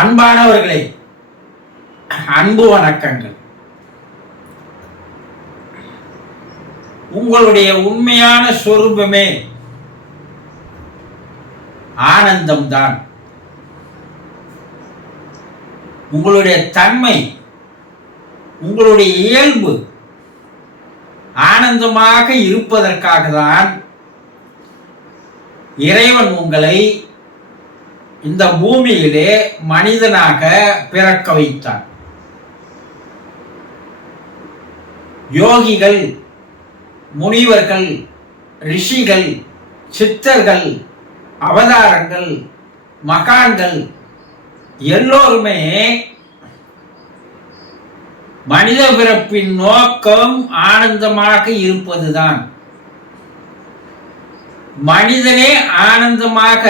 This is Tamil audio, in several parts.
அன்பானவர்களே அன்பு வணக்கங்கள். உங்களுடைய உண்மையான சொரூபமே ஆனந்தம்தான். உங்களுடைய தன்மை உங்களுடைய இயல்பு ஆனந்தமாக இருப்பதற்காக தான் இறைவன் உங்களை இந்த பூமியிலே மனிதனாக பிறக்க வைத்தான். யோகிகள் முனிவர்கள் ரிஷிகள் சித்தர்கள் அவதாரங்கள் மகான்கள் எல்லோருமே மனித பிறப்பின் நோக்கம் ஆனந்தமாக இருப்பதுதான். மனிதனே ஆனந்தமாக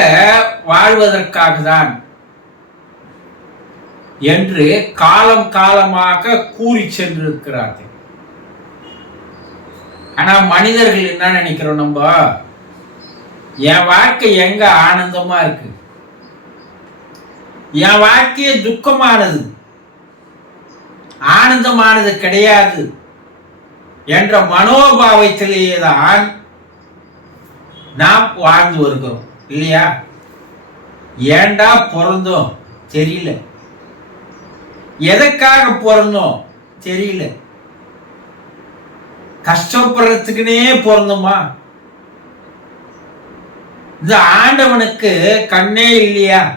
வாழ்வதற்காக தான் என்று காலம் காலமாக கூறி சென்றிருக்கிறார்கள். ஆனா மனிதர்கள் என்ன நினைக்கிறோம் நம்ம? என் வாழ்க்கை எங்க ஆனந்தமா இருக்கு? என் வாழ்க்கையே துக்கமானது. ஆனந்தமானது கிடையாது என்ற மனோபாவத்திலேயே தான் நாம் வாழ்ந்து வருகிறோம். இல்லையா? ஏண்டா பிறந்தோம்? தெரியல. எதற்காக பிறந்தோம்? தெரியல. கஷ்டப்படுறதுக்குனே பிறந்தோமா? இந்த ஆண்டவனுக்கு கண்ணே இல்லையா?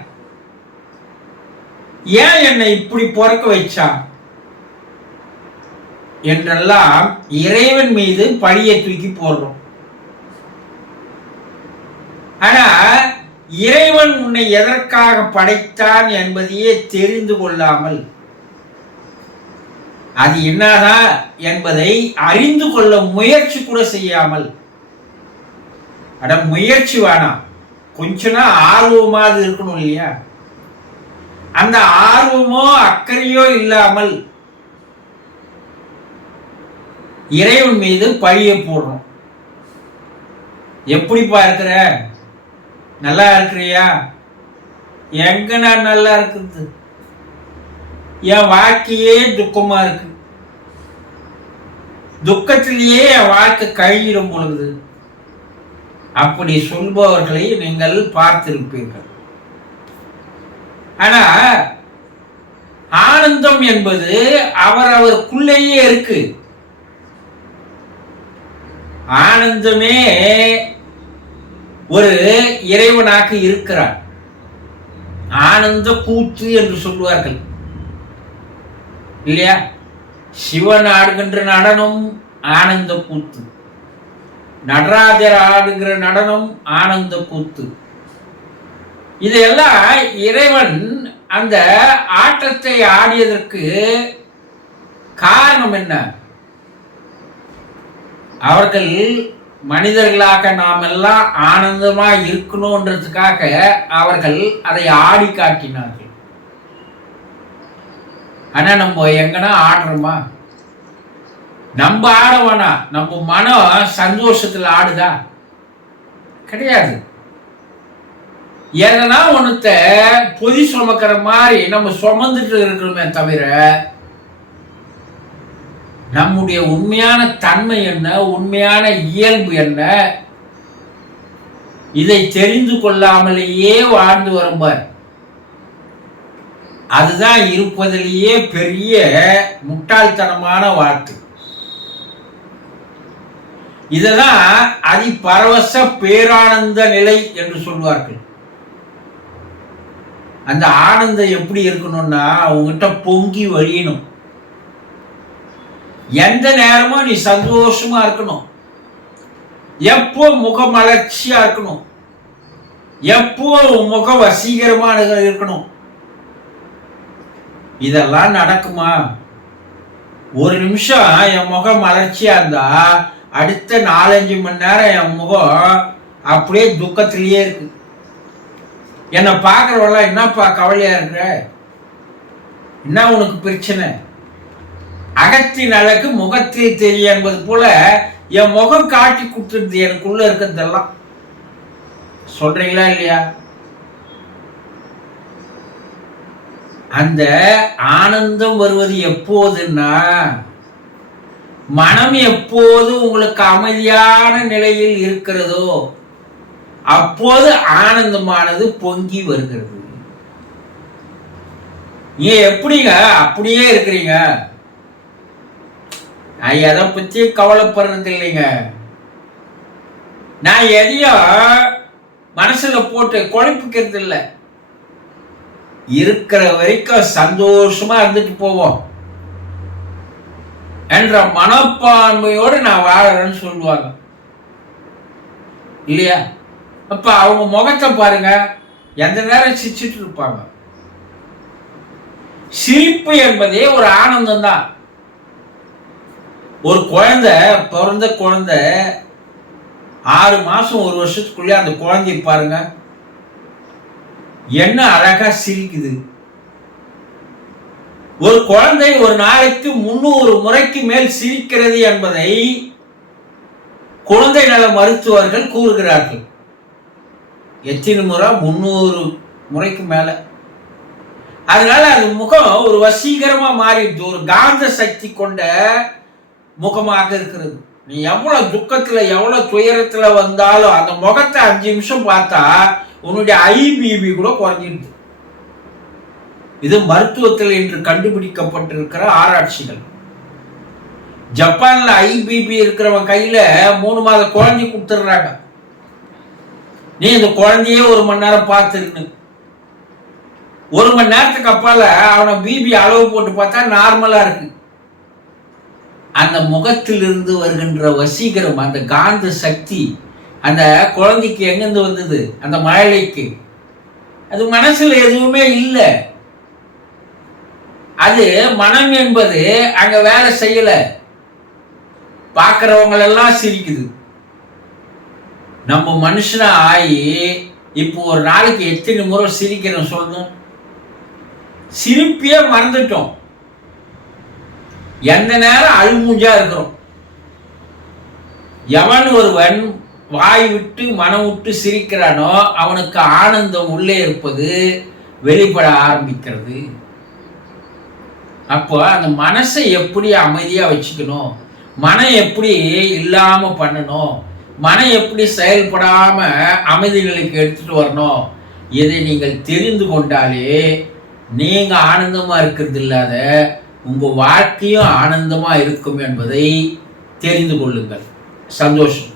ஏன் என்னை இப்படி பிறக்க வச்சான்? என்றெல்லாம் இறைவன் மீது பழியை தூக்கி போடுறோம். ஆனா இறைவன் உன்னை எதற்காக படைத்தான் என்பதையே தெரிந்து கொள்ளாமல் அது என்னதான் என்பதை அறிந்து கொள்ள முயற்சி கூட செய்யாமல் அட முயற்சி வேணாம். கொஞ்சனா ஆர்வமாவது இருக்கணும் இல்லையா? அந்த ஆர்வமோ அக்கறையோ இல்லாமல் இறைவன் மீது பழிய போடுறோம். எப்படிப்பா இருக்கிற? நல்லா இருக்கிறியா? எங்க நான் நல்லா இருக்குது? என் வாழ்க்கையே துக்கமா இருக்கு. துக்கத்திலேயே என் வாழ்க்கை கழிஞ்சிடும் பொழுது அப்படி சொல்பவர்களை நீங்கள் பார்த்திருப்பீர்கள். ஆனா ஆனந்தம் என்பது அவர் அவருக்குள்ளேயே இருக்கு. ஆனந்தமே ஒரு இறைவனாக இருக்கிறார். ஆனந்த கூத்து என்று சொல்லுவார்கள். இல்லையா? சிவன் ஆடுகின்ற நடனம் ஆனந்த கூத்து. நடராஜர் ஆடுகிற நடனம் ஆனந்த கூத்து. இதையெல்லாம் இறைவன் அந்த ஆட்டத்தை ஆடியதற்கு காரணம் என்ன? அவர்கள் மனிதர்களாக நாம் எல்லாம் ஆனந்தமா இருக்கணும்ன்றதுக்காக அவர்கள் அதை ஆடி காட்டினார்கள். ஆனா நம்ம எங்கன்னா ஆடுறோமா? நம்ம ஆடவானா நம்ம மனம் சந்தோஷத்துல ஆடுதா? கிடையாது. எதனா ஒன்றுத்த பொதி சுமக்கிற மாதிரி நம்ம சுமந்துட்டு இருக்கிறோமே தவிர நம்முடைய உண்மையான தன்மை என்ன? உண்மையான இயல்பு என்ன? இதை தெரிந்து கொள்ளாமலேயே வாழ்ந்து வரும்பார் அதுதான் இருப்பதிலேயே பெரிய முட்டாள்தனமான வாழ்க்கை. இததான் அதிபரவச பேரானந்த நிலை என்று சொல்வார்கள். அந்த ஆனந்தம் எப்படி இருக்கணும்னா அவங்ககிட்ட பொங்கி வழியணும். எந்த நேரமும் நீ சந்தோஷமா இருக்கணும். எப்போ முக மலர்ச்சியா இருக்கணும். எப்போ முக வசீகரமா இருக்கணும். இதெல்லாம் நடக்குமா? ஒரு நிமிஷம் என் முகம் மலர்ச்சியா இருந்தா அடுத்த நாலஞ்சு மணி நேரம் என் முகம் அப்படியே துக்கத்திலேயே இருக்கு. என்னை பார்க்குறவெல்லாம் என்னப்பா கவலையா இருக்கிற என்ன உனக்கு பிரச்சனை? அகத்தின் அழகு முகத்தில் தெரிய என்பது போல என் முகம் காட்டி கொடுத்துருது எனக்குள்ள இருக்கிறதெல்லாம். சொல்றீங்களா இல்லையா? அந்த ஆனந்தம் வருவது எப்போதுன்னா மனம் எப்போது உங்களுக்கு அமைதியான நிலையில் இருக்கிறதோ அப்போது ஆனந்தமானது பொங்கி வருகிறது. நீ எப்படிங்க? அப்படியே இருக்கிறீங்க. நான் எதை பற்றி கவலைப்படுறது இல்லைங்க நான் எதையும் மனசுல போட்டு குழப்பிக்கிறது இல்லை இருக்கிற வரைக்கும் சந்தோஷமா இருந்துட்டு போவோம். என்ற மனப்பான்மையோடு நான் வாழறேன்னு சொல்லுவாங்க. இல்லையா? அப்போ அவங்க முகத்தை பாருங்க. எந்த நேரம் சிரிச்சிட்டு இருப்பாங்க. சிரிப்பு என்பதே ஒரு ஆனந்தம் தான் ஒரு குழந்தை பிறந்த குழந்தை ஆறு மாசம் ஒரு வருஷத்துக்குள்ளே அந்த குழந்தைய பாருங்க. என்ன அழகா சிரிக்குது. ஒரு குழந்தை ஒரு நாளைக்கு முன்னூறு முறைக்கு மேல் சிரிக்கிறது என்பதை குழந்தை நல மருத்துவர்கள் கூறுகிறார்கள். எத்தனை முறை? முன்னூறு முறைக்கு மேல. அதனால அது முகம் ஒரு வசீகரமா மாறிடுது. ஒரு காந்த சக்தி கொண்ட முகமாக இருக்கிறது. நீ எவ்வளவு துக்கத்துல எவ்வளவு துயரத்துல வந்தாலும் அந்த முகத்தை அஞ்சு நிமிஷம் பார்த்தா உன்னுடைய ஐபிபி கூட குறைஞ்சிடுது. இது மருத்துவத்தில் இன்று கண்டுபிடிக்கப்பட்டிருக்கிற ஆராய்ச்சிகள். ஜப்பான்ல ஐபிபி இருக்கிறவன் கையில மூணு மாத குழந்தை கொடுத்துடுறாங்க. நீ இந்த குழந்தையே ஒரு மணி நேரம் பார்த்துருன்னு ஒரு மணி நேரத்துக்கு அப்பால அவனை பிபி அளவு போட்டு பார்த்தா நார்மலா இருக்கு. அந்த முகத்திலிருந்து வருகின்ற வசீகரம் அந்த காந்த சக்தி அந்த குழந்தைக்கு எங்கிருந்து வந்தது? அந்த மழலைக்கு. அது மனசில் எதுவுமே இல்லை. அது மனம் என்பது அங்கே வேலை செய்யலை. பார்க்குறவங்களெல்லாம் சிரிக்குது. நம்ம மனுஷனாக ஆகி இப்போ ஒரு நாளைக்கு எத்தனை முறை சிரிக்கிறோம் சொல்லணும்? சிரிப்பியே மறந்துட்டோம். எந்த நேரம் அழுமூஞ்சா இருக்கிறோம். எவன் ஒருவன் வாய் விட்டு மனம் விட்டு சிரிக்கிறானோ அவனுக்கு ஆனந்தம் உள்ளே இருப்பது வெளிப்பட ஆரம்பிக்கிறது. அப்போ அந்த மனசை எப்படி அமைதியாக வச்சுக்கணும்? மனம் எப்படி இல்லாமல் பண்ணணும்? மனம் எப்படி செயல்படாமல் அமைதி நிலைக்கு எடுத்துகிட்டு வரணும்? இதை நீங்கள் தெரிந்து கொண்டாலே நீங்கள் ஆனந்தமாக இருக்கிறது இல்லாத உங்கள் வாழ்க்கையும் ஆனந்தமாக இருக்கும் என்பதை தெரிந்து கொள்ளுங்கள். சந்தோஷம்.